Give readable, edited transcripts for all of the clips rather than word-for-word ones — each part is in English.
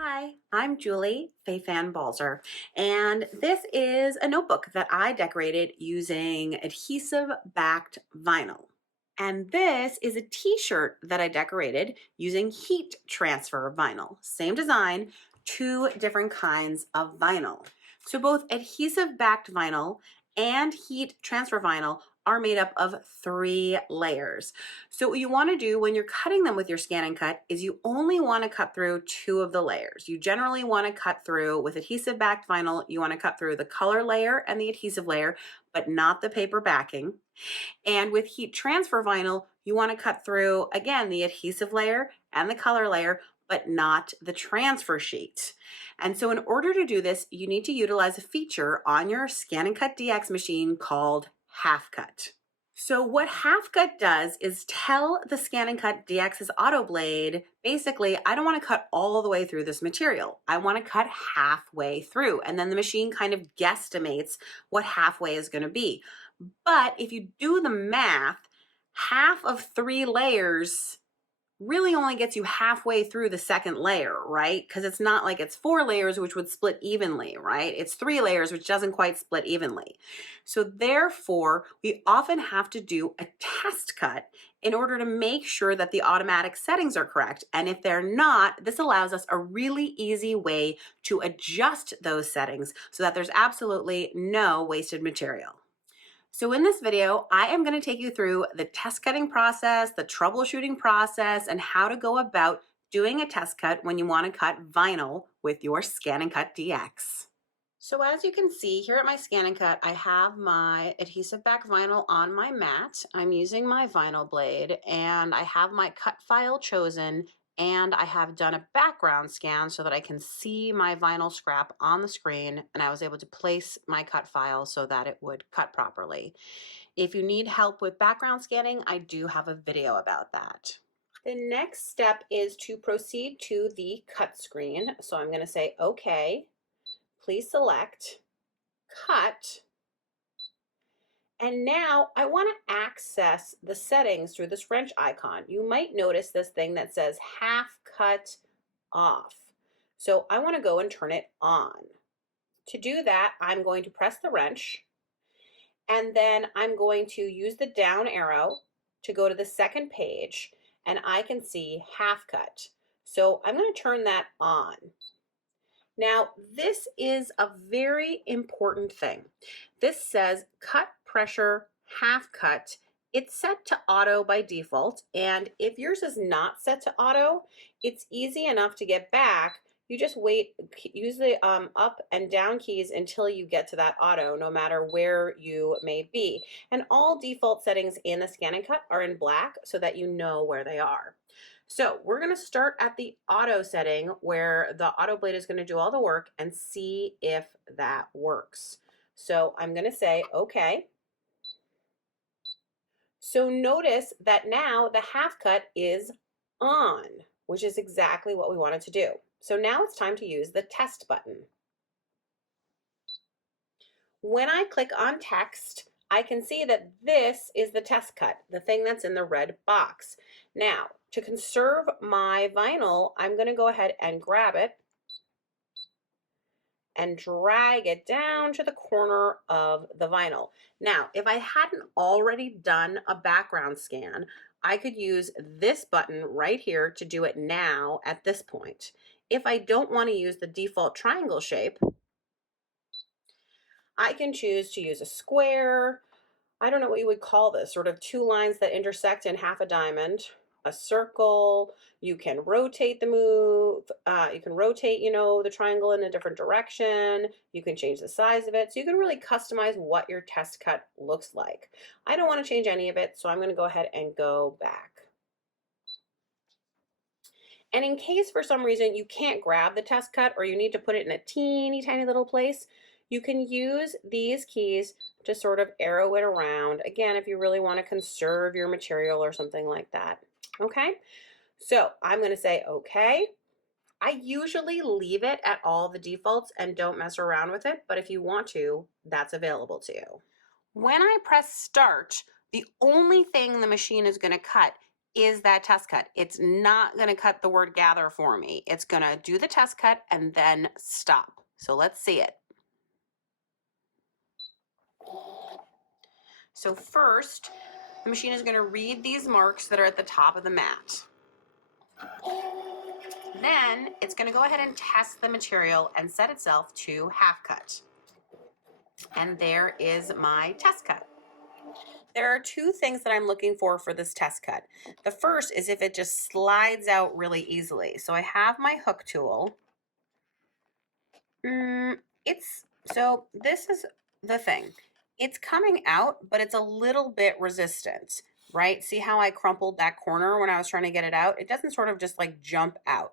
Hi, I'm Julie Fayfan Balzer, and this is a notebook that I decorated using adhesive-backed vinyl. And this is a t-shirt that I decorated using heat transfer vinyl. Same design, two different kinds of vinyl. So both adhesive-backed vinyl and heat transfer vinyl are made up of 3 layers. So what you want to do when you're cutting them with your ScanNCut is you only want to cut through 2 of the layers. You generally want to cut through, with adhesive-backed vinyl, you want to cut through the color layer and the adhesive layer, but not the paper backing. And with heat transfer vinyl, you want to cut through, again, the adhesive layer and the color layer, but not the transfer sheet. And so in order to do this, you need to utilize a feature on your ScanNCut DX machine called half cut. So what half cut does is tell the ScanNCut DX's auto blade, basically, I don't want to cut all the way through this material. I want to cut halfway through. And then the machine kind of guesstimates what halfway is going to be. But if you do the math, half of 3 layers really only gets you halfway through the second layer, right? Because it's not like it's 4 layers, which would split evenly, right? It's 3 layers, which doesn't quite split evenly. So therefore, we often have to do a test cut in order to make sure that the automatic settings are correct. And if they're not, this allows us a really easy way to adjust those settings so that there's absolutely no wasted material. So in this video, I am going to take you through the test cutting process, the troubleshooting process, and how to go about doing a test cut when you want to cut vinyl with your ScanNCut DX. So as you can see here at my ScanNCut, I have my adhesive-backed vinyl on my mat. I'm using my vinyl blade, and I have my cut file chosen, and I have done a background scan so that I can see my vinyl scrap on the screen, and I was able to place my cut file so that it would cut properly. If you need help with background scanning, I do have a video about that. The next step is to proceed to the cut screen. So I'm going to say, okay, please select, cut, and now I want to access the settings through this wrench icon. You might notice this thing that says half cut off. So I want to go and turn it on. To do that, I'm going to press the wrench, and then I'm going to use the down arrow to go to the second page, and I can see half cut. So I'm going to turn that on. Now, this is a very important thing. This says cut pressure half cut. It's set to auto by default, and if yours is not set to auto, it's easy enough to get back. You just wait, use the up and down keys until you get to that auto, no matter where you may be. And all default settings in the ScanNCut are in black so that you know where they are. So we're going to start at the auto setting where the auto blade is going to do all the work and see if that works. So I'm going to say, okay. So notice that now the half cut is on, which is exactly what we wanted to do. So now it's time to use the test button. When I click on text, I can see that this is the test cut, the thing that's in the red box. Now, to conserve my vinyl, I'm going to go ahead and grab it and drag it down to the corner of the vinyl. Now, if I hadn't already done a background scan, I could use this button right here to do it now at this point. If I don't want to use the default triangle shape, I can choose to use a square. I don't know what you would call this, sort of 2 lines that intersect in half a diamond, a circle. You can rotate the move. You can rotate, the triangle in a different direction. You can change the size of it. So you can really customize what your test cut looks like. I don't want to change any of it, so I'm going to go ahead and go back. And in case for some reason you can't grab the test cut or you need to put it in a teeny tiny little place, you can use these keys to sort of arrow it around. Again, if you really want to conserve your material or something like that. Okay, so I'm going to say okay. I usually leave it at all the defaults and don't mess around with it, but if you want to, that's available to you. When I press start, the only thing the machine is going to cut is that test cut. It's not going to cut the word gather for me. It's going to do the test cut and then stop. So let's see it. So first, the machine is going to read these marks that are at the top of the mat. Then it's going to go ahead and test the material and set itself to half cut. And there is my test cut. There are two things that I'm looking for this test cut. The first is if it just slides out really easily. So I have my hook tool. So this is the thing. It's coming out, but it's a little bit resistant, right? See how I crumpled that corner when I was trying to get it out? It doesn't sort of just like jump out.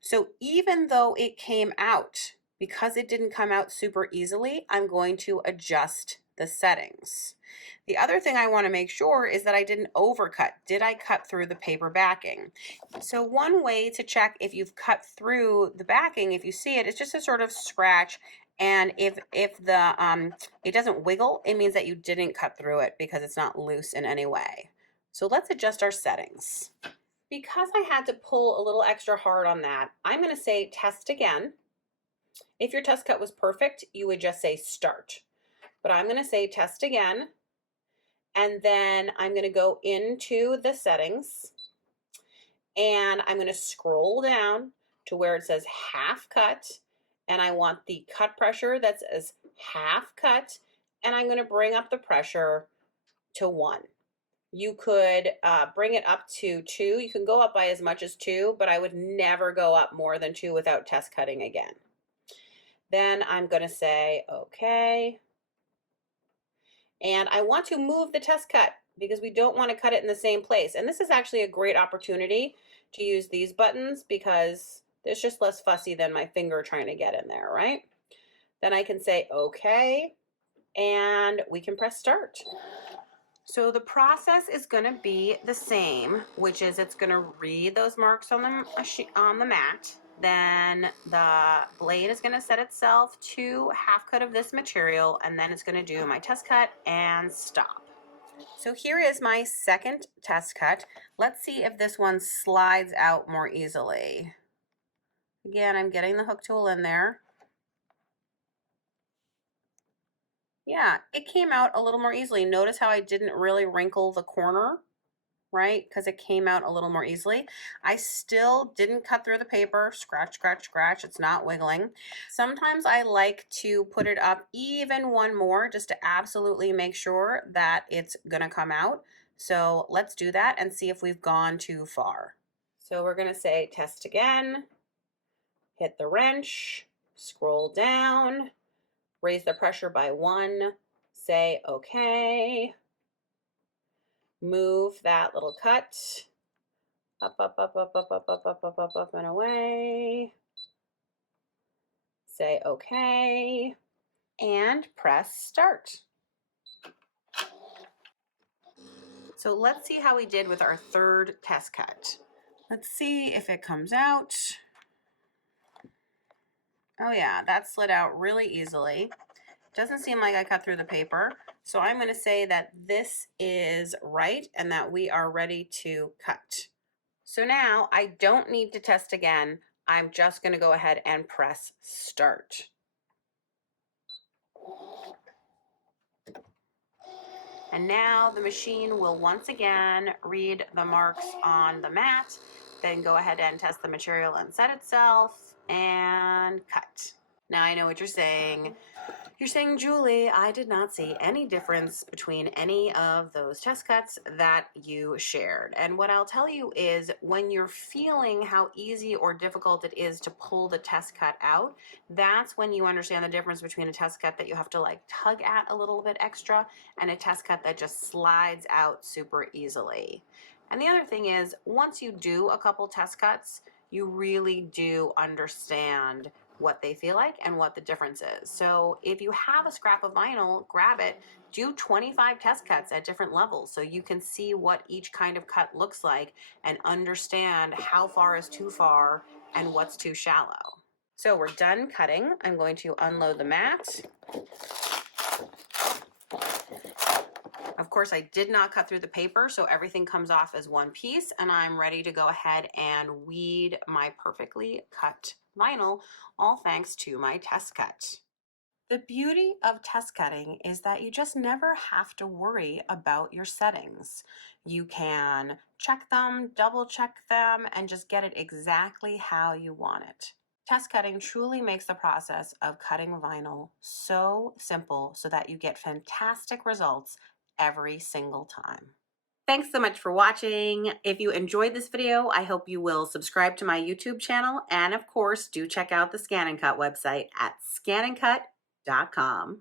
So even though it came out, because it didn't come out super easily, I'm going to adjust the settings. The other thing I want to make sure is that I didn't overcut. Did I cut through the paper backing? So one way to check if you've cut through the backing, if you see it, is just to sort of scratch, and if the it doesn't wiggle, it means that you didn't cut through it because it's not loose in any way. So let's adjust our settings. Because I had to pull a little extra hard on that, I'm going to say test again. If your test cut was perfect, you would just say start. But I'm going to say test again, and then I'm going to go into the settings, and I'm going to scroll down to where it says half cut, and I want the cut pressure that says half cut, and I'm going to bring up the pressure to 1. You could bring it up to 2. You can go up by as much as 2, but I would never go up more than 2 without test cutting again. Then I'm going to say okay. And I want to move the test cut because we don't want to cut it in the same place. And this is actually a great opportunity to use these buttons because it's just less fussy than my finger trying to get in there, right? Then I can say okay, and we can press start. So the process is going to be the same, which is it's going to read those marks on the mat. Then the blade is going to set itself to half cut of this material, and then it's going to do my test cut and stop. So here is my second test cut. Let's see if this one slides out more easily. Again, I'm getting the hook tool in there. Yeah, it came out a little more easily. Notice how I didn't really wrinkle the corner, right? Because it came out a little more easily. I still didn't cut through the paper. Scratch, scratch, scratch. It's not wiggling. Sometimes I like to put it up even one more just to absolutely make sure that it's going to come out. So let's do that and see if we've gone too far. So we're going to say test again, hit the wrench, scroll down, raise the pressure by 1, say okay, move that little cut, up, up, up, up, up, up, up, up, up, up, up, and away, say okay, and press start. So let's see how we did with our third test cut. Let's see if it comes out. Oh yeah, that slid out really easily. Doesn't seem like I cut through the paper. So I'm going to say that this is right and that we are ready to cut. So now I don't need to test again. I'm just going to go ahead and press start. And now the machine will once again read the marks on the mat, then go ahead and test the material and set itself and cut. Now I know what you're saying. You're saying, Julie, I did not see any difference between any of those test cuts that you shared. And what I'll tell you is when you're feeling how easy or difficult it is to pull the test cut out, that's when you understand the difference between a test cut that you have to like tug at a little bit extra and a test cut that just slides out super easily. And the other thing is, once you do a couple test cuts, you really do understand what they feel like and what the difference is. So if you have a scrap of vinyl, grab it, do 25 test cuts at different levels so you can see what each kind of cut looks like and understand how far is too far and what's too shallow. So we're done cutting. I'm going to unload the mat. Of course, I did not cut through the paper, so everything comes off as one piece, and I'm ready to go ahead and weed my perfectly cut vinyl, all thanks to my test cut. The beauty of test cutting is that you just never have to worry about your settings. You can check them, double check them, and just get it exactly how you want it. Test cutting truly makes the process of cutting vinyl so simple so that you get fantastic results every single time. Thanks so much for watching. If you enjoyed this video, I hope you will subscribe to my YouTube channel. And of course, do check out the ScanNCut website at ScanNCut.com.